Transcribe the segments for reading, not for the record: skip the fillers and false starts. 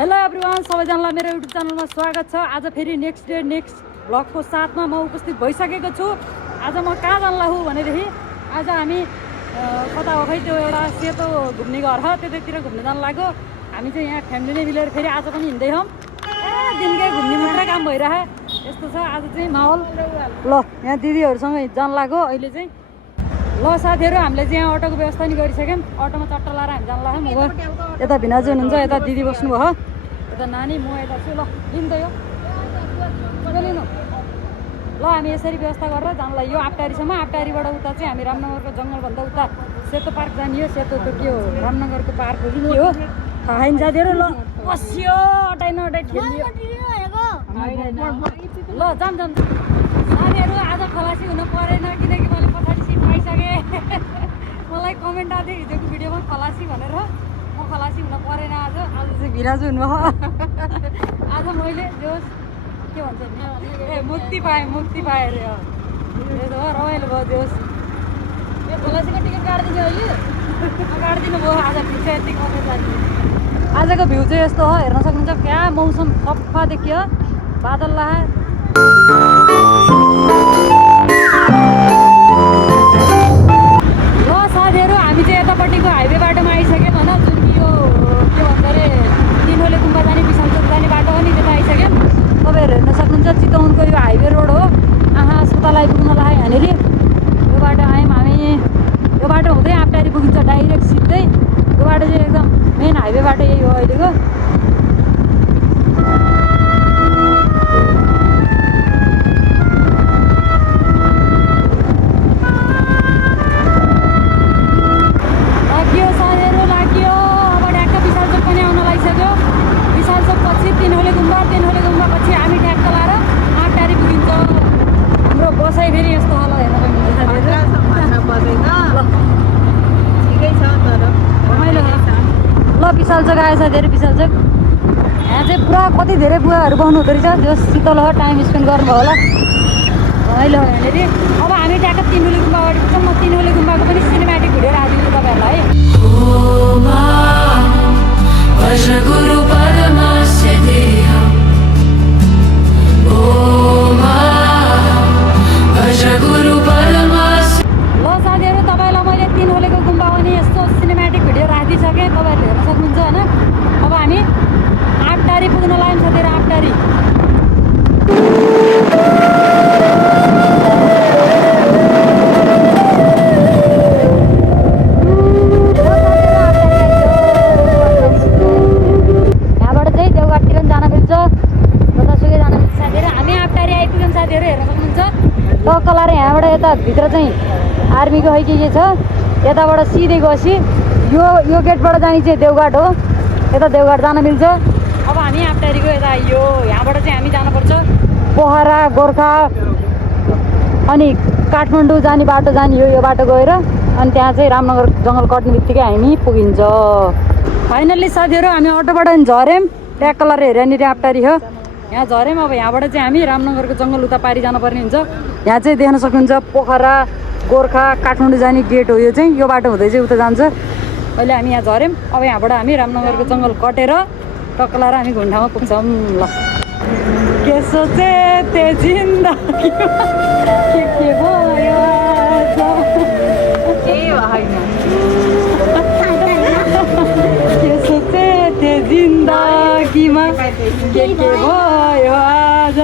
Hello everyone, सबैजनालाई मेरो YouTube च्यानलमा स्वागत छ। आज फेरि नेक्स्ट भ्लगको साथमा म उपस्थित भइसकेको छु। आज म कहाँ जानला हुँ भनेदेखि आज हामी कता हो खै त्यो एउटा सेतो घुम्ने घर छ त्यतैतिर घुम्न जान लाग्यो। हामी चाहिँ यहाँ फ्यामिली नै मिलेर फेरि आज पनि हिँड्दै छौँ। दिनकै घुम्ने मात्रै काम भइरहे यस्तो छ आज चाहिँ माहौल। ल यहाँ दिदीहरूसँग जान लाग्यो अहिले चाहिँ। ल साथीहरू, हामीले चाहिँ यहाँ अटोको व्यवस्था नि गरिसक्यौँ। अटोमा चट्टा लाएर हामी जान लाग्यौँ। अब यता भिनाजु हुनुहुन्छ, यता दिदी बस्नुभयो, यता नानी, म यता छु। ल लिनु त यो लिनु। ल हामी यसरी व्यवस्था गरेर जानलाई यो आपटारीसम्म। आपटारीबाट उता चाहिँ हामी रामनगरको जङ्गलभन्दा उता सेतो पार्क जाने हो। सेतो त के हो, रामनगरको पार्क हो कि के हो थाहा छैन साथीहरू। ल बस्यो अटाइ नअटाइ ठेलियो। ल जाम साथीहरू, आज खलासी हुन परेन किनकि मैले पछाडि सिट पाइसकेँ। मलाई कमेन्ट आएको थियो हिजोको भिडियोमा खलासी भनेर। म खलासी हुन परेन आज चाहिँ भिराजु हुनुभयो। आज मैले जोस् के भन्छ ए मुक्ति पाएँ अरे। त्यो हो रमाइलो भयो जोस्। यो खलासीको टिकट काटिदिनु अहिले काटिदिनु भयो। आज भिड चाहिँ यति कतै जाने। आजको भ्यू चाहिँ यस्तो हो, हेर्न सक्नुहुन्छ। क्या मौसम सफा देखियो, बादल लाए। ल साथीहरू, हामी चाहिँ यतापट्टिको हाइवे बाटोमा आइसक्यौँ होइन। जुन कि यो के भन्छ अरे तिनहोले गुम्बा जाने बिसन्चोक जाने बाटो हो नि, त्यता आइसक्यौँ। तपाईँहरू हेर्न सक्नुहुन्छ चितवनको यो हाइवे रोड हो। अस्पताल आइपुग्न लाग्यो यहाँनिर। यो बाटो आयौँ हामी। यो बाटो हुँदै आपटारी पुगिन्छ डाइरेक्ट सिधै। यो बाटो चाहिँ एकदम मेन हाइवे बाटो यही हो अहिलेको। विशालचोक आएछ धेरै विशालचोक। यहाँ चाहिँ पुरा कति धेरै बुवाहरू बस्नु हुँदो रहेछ। जो शीतल हो, टाइम स्पेन्ड गर्नुभयो होला, रमाइलो हो यहाँनिर। अब हामी ट्याक्क तिनहुले गुम्बाबाट पुग्छौँ। म तिनहुले गुम्बाको पनि सिनेमेटिक भिडियो राखिदिन्छु तपाईँहरूलाई है। ल साथीहरू, तपाईँलाई मैले तिनहुलेको गुम्बा पनि यस्तो सिनेमेटिक भिडियो राखिदिइसकेँ, तपाईँहरूले हेर्न सक्नुहुन्छ होइन। अब हामी आपटारी पुग्न लाग्यौँ साथीहरू। आपटारी यहाँबाट चाहिँ देवघाटतिर पनि जान मिल्छ, जतासुकै जान मिल्छ साथीहरू। हामी आपटारी आइपुग्यौँ साथीहरू, हेर्न सक्नुहुन्छ। टक्क लाएर यहाँबाट यता भित्र चाहिँ आर्मीको खै के छ। यताबाट सिधै गएपछि यो गेटबाट जाने चाहिँ देवघाट हो। यता देवघाट जान मिल्छ। अब हामी आपटारीको यता यहाँबाट चाहिँ हामी जानुपर्छ पोखरा, गोर्खा अनि काठमाडौँ जाने बाटो जाने हो। यो बाटो गएर अनि त्यहाँ चाहिँ रामनगर जङ्गल कट्ने बित्तिकै हामी पुगिन्छ। फाइनल्ली साथीहरू, हामी अटोबाट झऱ्यौँ। ट्याक्क लाएर हेऱ्यानिर आपटारी हो, यहाँ झऱ्यौँ। अब यहाँबाट चाहिँ हामी रामनगरको जङ्गल उता पारि जानुपर्ने हुन्छ। यहाँ चाहिँ देख्न सक्नुहुन्छ पोखरा, गोर्खा, काठमाडौँ जाने गेट हो। यो चाहिँ यो बाटो हुँदै चाहिँ उता जान्छ। अहिले हामी यहाँ झऱ्यौँ। अब यहाँबाट हामी रामनगरको जङ्गल कटेर टक्क लाएर हामी घुन्डामा पुग्छौँ। ल के सोचे ते जिन्दगी के भयो के सोचे ते जिन्दगीमा के भयो आज।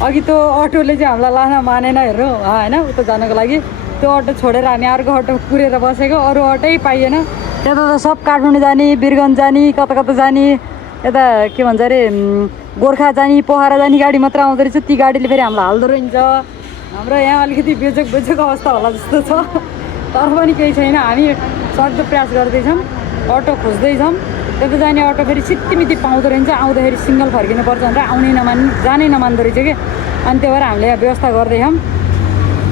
अघि त्यो अटोले चाहिँ हामीलाई लान मानेन हेर्नु होइन, उता जानको लागि। त्यो अटो छोडेर हामी अर्को अटो कुरेर बसेको, अरू अटै पाइएन। त्यता त सब काठमाडौँ जाने, वीरगन्ज जाने, कता कता जाने, यता के भन्छ अरे गोर्खा जाने, पोखरा जाने गाडी मात्र आउँदो रहेछ। ती गाडीले फेरि हामीलाई हाल्दो रहन्छ। हाम्रो यहाँ अलिकति बेचोक अवस्था होला जस्तो छ, तर पनि केही छैन। हामी सक्दो प्रयास गर्दैछौँ, अटो खोज्दैछौँ। त्यता जाने अटो फेरि सित्तिमिति पाउँदो रहेछ। आउँदाखेरि सिङ्गल फर्किनुपर्छ भनेर जानै नमान्दो रहेछ कि। अनि त्यही भएर हामीले यहाँ व्यवस्था गर्दैछौँ।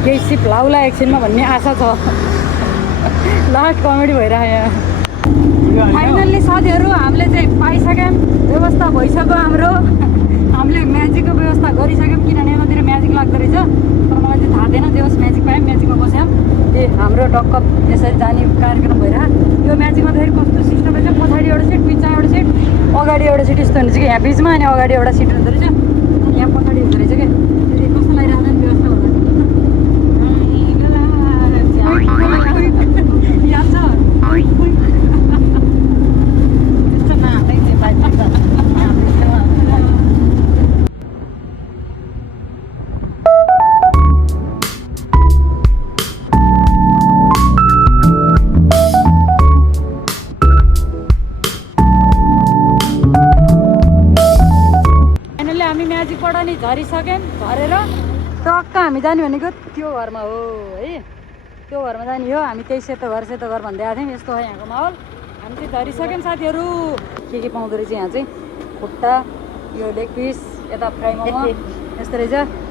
केही सिप लाउला एकछिनमा भन्ने आशा छ। लास्ट कमेडी भइरहेको यहाँ। फाइनल्ली साथीहरू, हामीले चाहिँ पाइसक्यौँ, व्यवस्था भइसक्यो हाम्रो। हामीले म्याजिकको व्यवस्था गरिसक्यौँ किनभने यतातिर म्याजिक लाग्दो रहेछ। तर मलाई चाहिँ थाहा थिएन। जे होस् म्याजिक पायौँ, म्याजिकमा बस्यौँ। हाम्रो टक्क यसरी जाने कार्यक्रम भइरहेको। यो म्याजिकमा त फेरि कस्तो सिस्टम रहेछ, पछाडि एउटा सिट, पिछा एउटा सिट, अगाडि एउटा एउटा सिट यस्तो हुन्छ कि यहाँ बिचमा अनि अगाडि एउटा सिट हुँदो रहेछ अनि यहाँ पछाडि हुँदो रहेछ क्या कस्तो लागिरहेको नि व्यवस्था होला याद छ नि झरिसक्यौँ झरेर टक्क हामी जाने भनेको त्यो घरमा हो है त्यो घरमा जाने हो हामी त्यही सेतो घर भन्दै आएको थियौँ यस्तो हो यहाँको माहौल हामी चाहिँ झरिसक्यौँ साथीहरू के पाउँदो रहेछ यहाँ चाहिँ खुट्टा यो लेग पिस यता फ्राई मोमो यस्तो रहेछ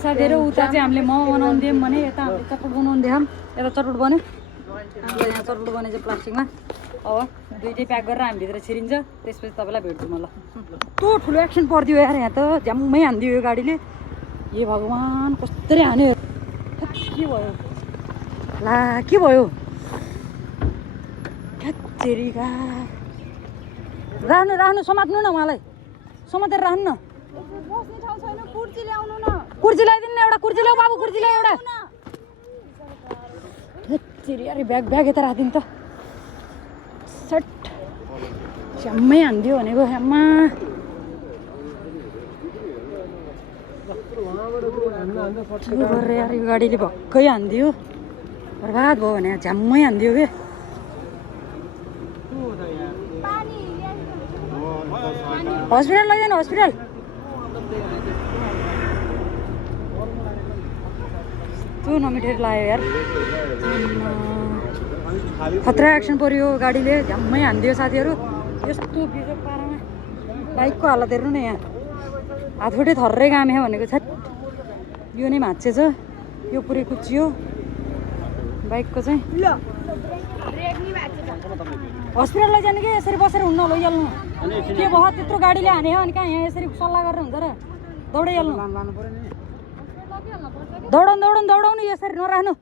साथीहरू उता चाहिँ हामीले मोमो बनाउनु दियौँ भने यता हामीले चटपट बनाउनु दियौँ यता चटपट बन्यो यहाँ चटपट बनेको चाहिँ प्लास्टिकमा अब दुइटै प्याक गरेर हामी भित्र छिरिन्छ त्यसपछि तपाईँलाई भेट्छु म ल कस्तो ठुलो एक्सन परिदियो यार यहाँ त झ्याम्मै हानिदियो यो गाडीले ए भगवान् कस्तरी हान्यो के भयो ला के भयो ख्याचेरीका राख्नु समात्नु न उहाँलाई समातेर राख्नु न कुर्सी ल्याइदिनु न एउटा कुर्सी ल्याऊ बाबु कुर्सी ल्याऊ एउटा अरे ब्याग यता राखिदिनु त सट झ्याम्मै हानिदियो भनेको आम्मा के गरेर यार यो गाडीले भक्कै हानिदियो बर्बाद भयो भने झ्याम्मै हानिदियो के हस्पिटल लैजानु हस्पिटल त्यो नमिठेर लाग्यो यार खतरा एक्सन पर्यो गाडीले झ्याम्मै हानिदियो साथीहरू यस्तो बिजोग पारामा बाइकको हालत हेर्नु न यहाँ हातखुट्टै थर्रै गामे भनेको छ यो नै भाँच्चेछ यो पुरै कुच्चियो बाइकको चाहिँ हस्पिटल लैजानु कि यसरी बसेर हुन्न लैहाल्नु के भयो त्यत्रो गाडीले हाने हो अनि कहाँ यहाँ यसरी सल्लाह गरेर हुन्छ र दौडाइहाल्नु दौडाउनु यसरी नराख्नु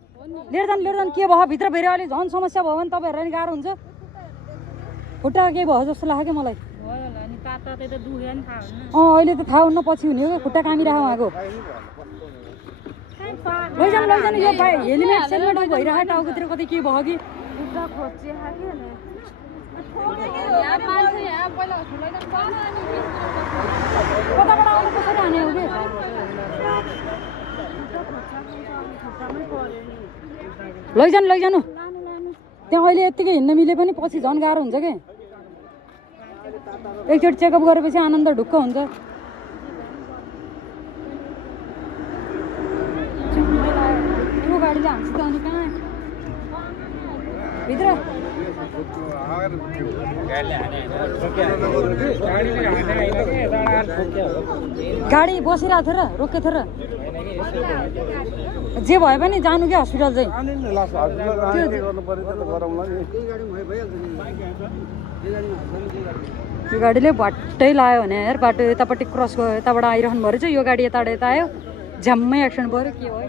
लिएर जानु के भयो भित्र फेरि अहिले झन् समस्या भयो भने तपाईँहरूलाई नि गाह्रो हुन्छ खुट्टा केही भयो जस्तो लाग्यो क्या मलाई अहिले त थाहा हुन्न पछि हुने हो खुट्टा कामिरहेको उहाँको लैजानु यो हेलमेट सेलमेट भइरहेको टाउकोतिर कतै के भयो कि कताबाट आउनु कसरी हाने हो कि लैजानु त्यहाँ अहिले यत्तिकै हिँड्न मिले पनि पछि झन् गाह्रो हुन्छ कि एकचोटि चेकअप गरेपछि आनन्द ढुक्क हुन्छ त्यो गाडी चाहिँ हान्छ त अनि कहाँ भित्र गाडी बसिरहेको थियो र रोकेको थियो र जे भए पनि जानु क्या हस्पिटल चाहिँ यो गाडीले भट्टै लाग्यो भने यार बाटो यतापट्टि क्रस गयो यताबाट आइरहनु भयो रहेछ यो गाडी यता आयो झ्याम्मै एक्सिडेन्ट पऱ्यो के भयो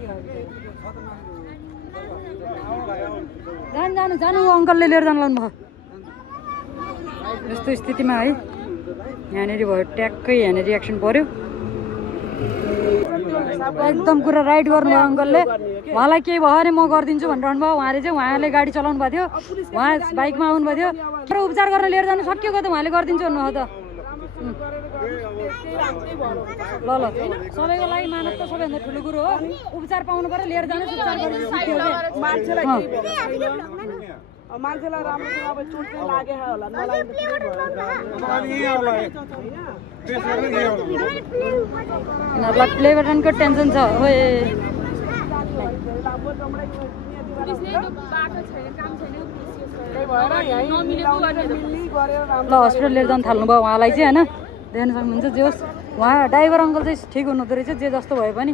जानु अङ्कलले लिएर जानु लानु भयो यस्तो स्थितिमा है यहाँनिर भयो ट्याक्कै यहाँनिर एक्सन पऱ्यो एकदम कुरा राइट गर्नुभयो अङ्कलले उहाँलाई केही भयो भने म गरिदिन्छु भनिरहनु भयो उहाँले चाहिँ उहाँले गाडी चलाउनु भएको थियो उहाँ बाइकमा आउनुभएको थियो र उपचार गर्न लिएर जानु सकिएको त उहाँले गरिदिन्छु भन्नुभयो त ल सबैको लागि मानव त सबैभन्दा ठुलो कुरो हो उपचार पाउनु पर्यो लिएर जानु उपचार गरेर सक्यो मान्छेलाई राम्रो अब चोट चाहिँ लागेको होला यिनीहरूलाई प्ले बटनको टेन्सन छ हो ल हस्पिटल लिएर जानु थाल्नुभयो उहाँलाई चाहिँ होइन देख्न सक्नुहुन्छ जे होस् उहाँ ड्राइभर अङ्कल चाहिँ ठिक हुनुहुँदो रहेछ जे जस्तो भए पनि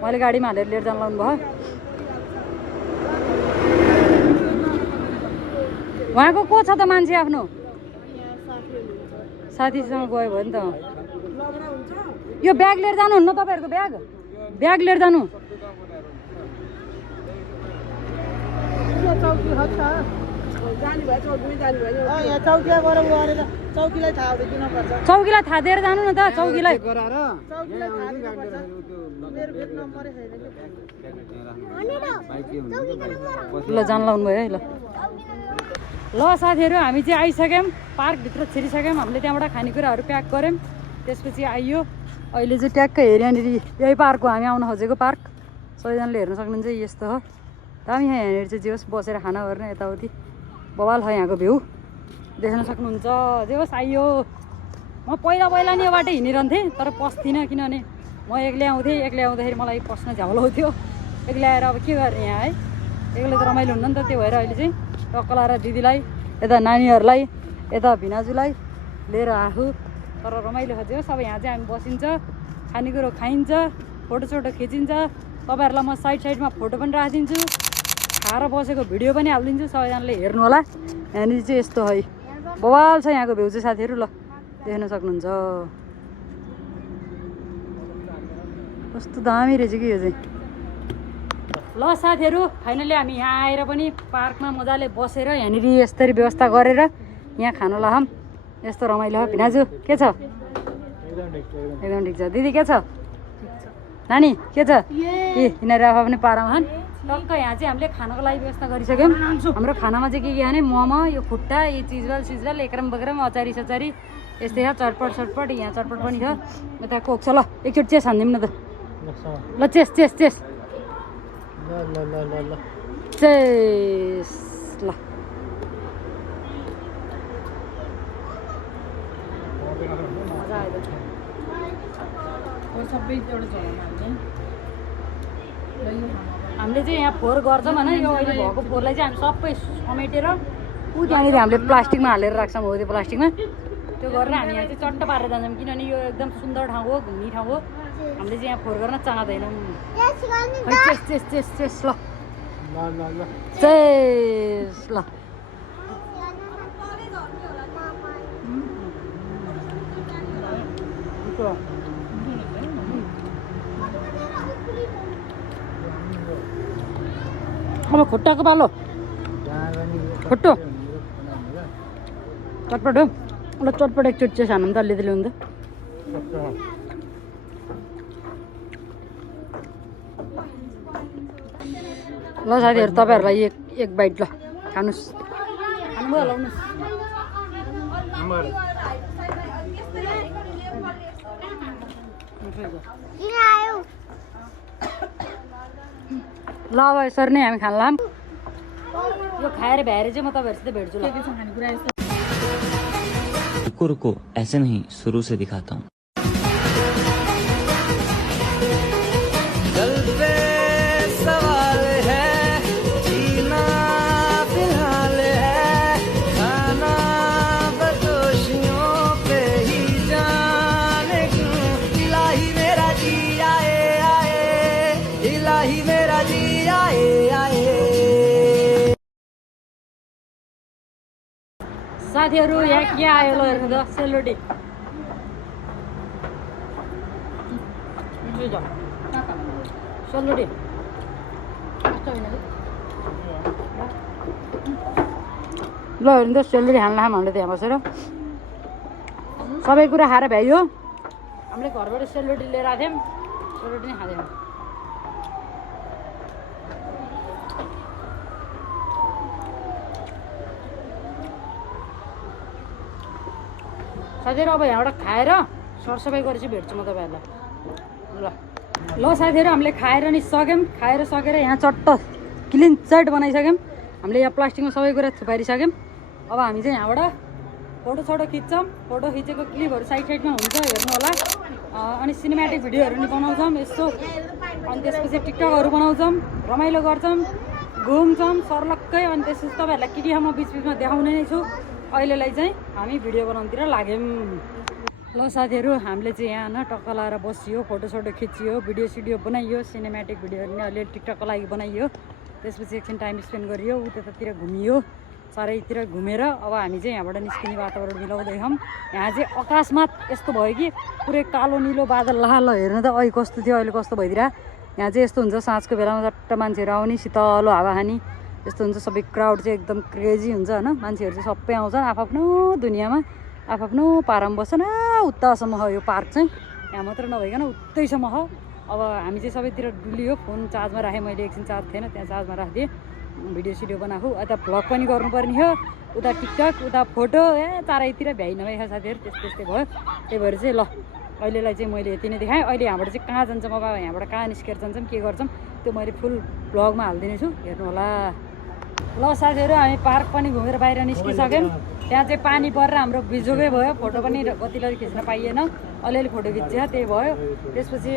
उहाँले गाडीमा हालेर लिएर जानु लाउनु भयो उहाँको को छ त मान्छे आफ्नो साथीसँग गयो भने त यो ब्याग लिएर जानुहुन्न तपाईँहरूको ब्याग लिएर जानु चौकीलाई थाहा दिएर जानु न त चौकीलाई ल जान लाउनु भयो है ल साथीहरू हामी चाहिँ आइसक्यौँ पार्कभित्र छिरिसक्यौँ हामीले त्यहाँबाट खानेकुराहरू प्याक गऱ्यौँ त्यसपछि आइयो अहिले चाहिँ ट्याक्क हेऱ्यो यहाँनिर यही पार्क हो हामी आउन खोजेको पार्क सबैजनाले हेर्न सक्नुहुन्छ यस्तो हो दामी यहाँ यहाँनिर चाहिँ जे होस् बसेर खाना गर्ने यताउति बवाल छ यहाँको भ्यू देख्न सक्नुहुन्छ जे होस् आइयो म पहिला नि यो बाटो हिँडिरहन्थेँ तर पस्थिनँ किनभने म एक्लै आउँदाखेरि मलाई पस्न झ्याउलाउँथ्यो एक्लै आएर अब के गर्ने यहाँ है एक्लै त रमाइलो हुन्न नि त त्यो भएर अहिले चाहिँ टक्क लाएर दिदीलाई यता नानीहरूलाई यता भिनाजुलाई लिएर आफू तर रमाइलो खोज्यो सब यहाँ चाहिँ हामी बसिन्छ खानेकुरो खाइन्छ फोटोसोटो खिचिन्छ तपाईँहरूलाई म साइडमा फोटो पनि राखिदिन्छु खाएर बसेको भिडियो पनि हालिदिन्छु सबैजनाले हेर्नु होला यहाँनिर चाहिँ यस्तो है बवाल छ यहाँको भ्यू चाहिँ साथीहरू ल देख्न सक्नुहुन्छ कस्तो दामी रहेछ कि यो चाहिँ ल साथीहरू फाइनली हामी यहाँ आएर पनि पार्कमा मजाले बसेर यहाँनिर यसरी व्यवस्था गरेर यहाँ खानु लगाम यस्तो रमाइलो हो भिनाजु के छ एकदम ठिक छ दिदी के छ नानी के छ यिनीहरू आफ्नै पारामा खान् टक्क यहाँ चाहिँ हामीले खानको लागि व्यवस्था गरिसक्यौँ हाम्रो खानामा चाहिँ के खाने मोमो यो खुट्टा यो चिजवाल एकराम बगराम अचारी सचारी यस्तै छ चटपट यहाँ चटपट पनि छ यता कोक छ ल एकचोटि चेस हानिदिउँ न त ल चेस चेस ल मजा आयो हामीले चाहिँ यहाँ फोहोर गर्छौँ होइन यो अहिले भएको फोहोरलाई चाहिँ हामी सबै समेटेर ऊ त्यहाँनिर हामीले प्लास्टिकमा हालेर राख्छौँ हो त्यो प्लास्टिकमा त्यो गरेर हामी यहाँ चाहिँ चट्ट पारेर जान्छौँ किनभने यो एकदम सुन्दर ठाउँ हो घुम्ने ठाउँ हो हामीले चाहिँ यहाँ फोहोर गर्न चाहँदैनौँ चेस ल चेस ल अब खुट्टाको पालो खुट्टो चटपट हो ल चटपट एकचोटि चाहिँ खानु त अलिअलि हुन्छ ल साथीहरू तपाईँहरूलाई एक बाइट ल खानुहोस् खानुभयो लाउनुहोस् ल अब यसरी नै हामी खान्लाम यो खाएर भ्याएर चाहिँ म तपाईँहरूसित भेट्छु ल रुको ऐसे नहीं शुरू से दिखाता हूँ सवाल है जीना फिलहाल है खाना बदोशियों पे ही जाने क्यों इलाही मेरा जी आए इलाही मेरा जी आए साथीहरू यहाँ के आयो ल हेर्नु त सेलरोटी सेलरोटी ल हेर्नु त सेलरोटी खान लाम हामीले त्यहाँ बसेर सबै कुरा खाएर भ्याइयो हामीले घरबाट सेलरोटी लिएर आएको थियौँ सेलरोटी नै खाँदैनौँ साथीहरू अब यहाँबाट खाएर सरसफाइ गरेपछि भेट्छु म तपाईँहरूलाई ल साथीहरू हामीले खाएर नि सक्यौँ खाएर सकेर यहाँ चट्ट क्लिन चट बनाइसक्यौँ हामीले यहाँ प्लास्टिकमा सबै कुरा थुपारिसक्यौँ अब हामी चाहिँ यहाँबाट फोटो खिच्छौँ फोटो खिचेको क्लिपहरू साइडमा हुन्छ हेर्नु होला अनि सिनेमेटिक भिडियोहरू नि बनाउँछौँ यस्तो अनि त्यसपछि टिकटकहरू बनाउँछौँ रमाइलो गर्छौँ घुम्छौँ सर्लक्कै अनि त्यसपछि तपाईँहरूलाई के म बिचमा देखाउने नै छु अहिलेलाई चाहिँ हामी भिडियो बनाउनुतिर लाग्यौँ ल साथीहरू हामीले चाहिँ यहाँ न टक्क लाएर बसियो फोटोसोटो खिचियो भिडियो सिडियो बनाइयो सिनेमेटिक भिडियोहरू नि अलिअलि टिकटकको लागि बनाइयो त्यसपछि एकछिन टाइम स्पेन्ड गरियो ऊ त्यतातिर घुमियो चारैतिर घुमेर अब हामी चाहिँ यहाँबाट निस्किने वातावरण मिलाउँदैछौँ। यहाँ चाहिँ अकस्मात यस्तो भयो कि पुरै कालो निलो बादल ल हेर्नु त अहिले कस्तो थियो अहिले कस्तो भइदिएर। यहाँ चाहिँ यस्तो हुन्छ साँझको बेलामा चट्ट मान्छेहरू आउने शीतलो हावा खाने यस्तो हुन्छ। सबै क्राउड चाहिँ एकदम क्रेजी हुन्छ होइन। मान्छेहरू चाहिँ सबै आउँछन् आफ्नो दुनियाँमा आफ्नो पारामा बस्छन्। उतासम्म हो यो पार्क चाहिँ, यहाँ मात्र नभइकन उतैसम्म हो। अब हामी चाहिँ सबैतिर डुलियो। फोन चार्जमा राखेँ मैले, एकछिन चार्ज थिएन त्यहाँ चार्जमा राखिदिएँ। भिडियो सिडियो बनाएको यता भ्लग पनि गर्नुपर्ने हो, उता टिकटक उता फोटो चारैतिर भ्याइ नभएका साथीहरू त्यस्तै भयो। त्यही भएर चाहिँ ल अहिलेलाई चाहिँ मैले यति नै देखाएँ। अहिले यहाँबाट चाहिँ कहाँ जान्छौँ अब यहाँबाट कहाँ निस्केर जान्छौँ के गर्छौँ त्यो मैले फुल भ्लगमा हालिदिने छु, हेर्नु होला। ल साथीहरू हामी पार्क पनि घुमेर बाहिर निस्किसक्यौँ। त्यहाँ चाहिँ पानी परेर हाम्रो बिजोगै भयो, फोटो पनि कतिलाई खिच्न पाइएन, अलिअलि फोटो खिच्यो त्यही भयो। त्यसपछि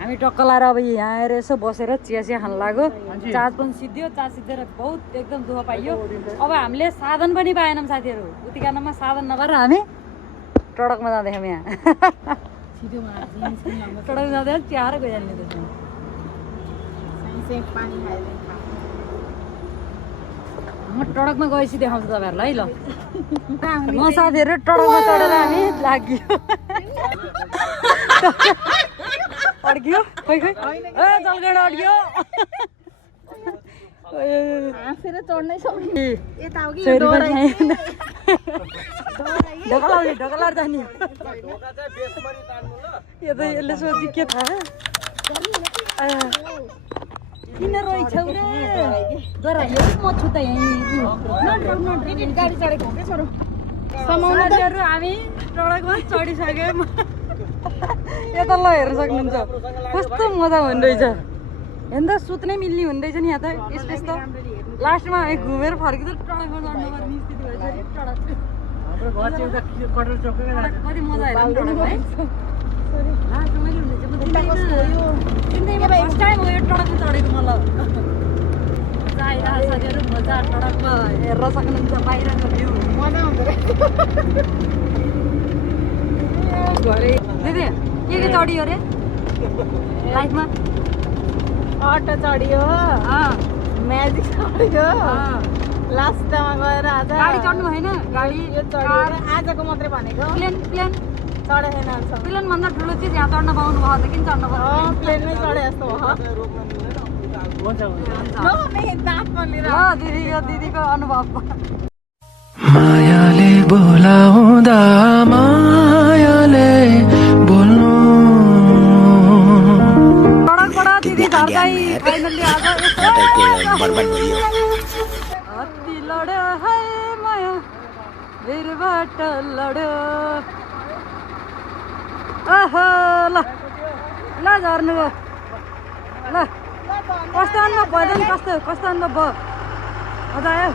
हामी टक्क लाएर अब यहाँ आएर यसो बसेर चिया खान लाग्यो। चार्ज पनि सिद्धियो, चार्ज सिद्धेर बहुत एकदम दुःख पाइयो। अब हामीले साधन पनि पाएनौँ साथीहरू, उतिकानमा साधन नगरेर हामी टडकमा जाँदैछौँ। यहाँ टडक जाँदै चिया र गइहाल्ने म टडकमा गएपछि देखाउँछु तपाईँहरूलाई है। ल म साथीहरू टडकमा चढेर हामी लाग्यो अड्कियो खै खै ए जलगढ अड्कियो चढ्नै सक्ने ढोकालार जाने यो त यसले सोची के थाहा किन रोइछौ रे जरा यो म छु त यहीँ गाडी चढेको हो क्या छोरो। साथीहरू हामी टडकमा चढिसक्यौँ। यता ल हेर्न सक्नुहुन्छ कस्तो मजा हुँदो रहेछ। हेर्नु त सुत्नै मिल्ने हुँदो रहेछ नि यहाँ त स्पेस त। लास्टमा हामी घुमेर फर्किँदा टडकमा चढ्नुपर्ने स्थिति भएछ। कति मजा आयो टडकमा है। फर्स्ट टाइम हो यो टडकमा चढेको मलाई मजा आइरहेको साथीहरू। मजा टडकमा हेर्न सक्नुहुन्छ बाहिरको भ्यू मजा आउँदो रहेछ। घरै दिदी के चढियो अरे लाइफमा? अटो चढियो, म्याजिक चढियो, लास्टमा गएर आज गाडी चढ्नु भएन? गाडी यो चढियो आजको मात्रै भनेको। प्लेन प्लेन चढेन अल्छ। प्लेन भन्दा ठुलो चिज यहाँ चढ्न पाउनु भयो त किन चढ्नु पर्यो? प्लेनमै चढे जस्तो भयो। दिदीको अनुभव मायाले बोलाउँदा मायाले बोल्नु सडकबाट दिदी झर्दै फाइनल्ली आज हत्ती लड्यो है माया भिरबाट लड्यो। ओहो ल ल झर्नु भयो ल कस्तो अनुभव भयो नि? कस्तो अनुभव भयो? मजा आयो?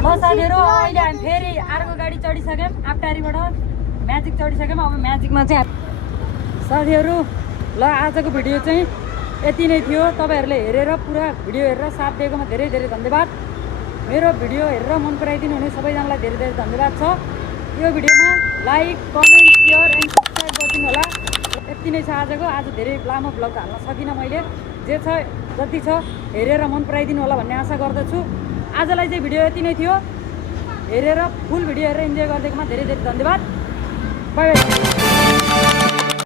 ल साथीहरू अहिले हामी फेरि अर्को गाडी चढिसक्यौँ। आपटारीबाट म्याजिक चढिसक्यौँ। अब म्याजिकमा चाहिँ साथीहरू ल आजको भिडियो चाहिँ यति नै थियो। तपाईँहरूले हेरेर पुरा भिडियो हेरेर साथ दिएकोमा धेरै धेरै धन्यवाद। मेरो भिडियो हेरेर मन पराइदिनु हुने सबैजनालाई धेरै धेरै धन्यवाद छ। यो भिडियोमा like comment share and subscribe गरिदिनु होला। यति नै छ आजको। आज धेरै लामो भ्लग हाल्न सकिनँ मैले। जे छ जति छ हेरेर मन पराइदिनु होला भन्ने आशा गर्दछु। आजलाई चाहिँ भिडियो यति नै थियो। हेरेर फुल भिडियो हेरेर इन्जोय गरिदिएकोमा धेरै धेरै धन्यवाद। By by.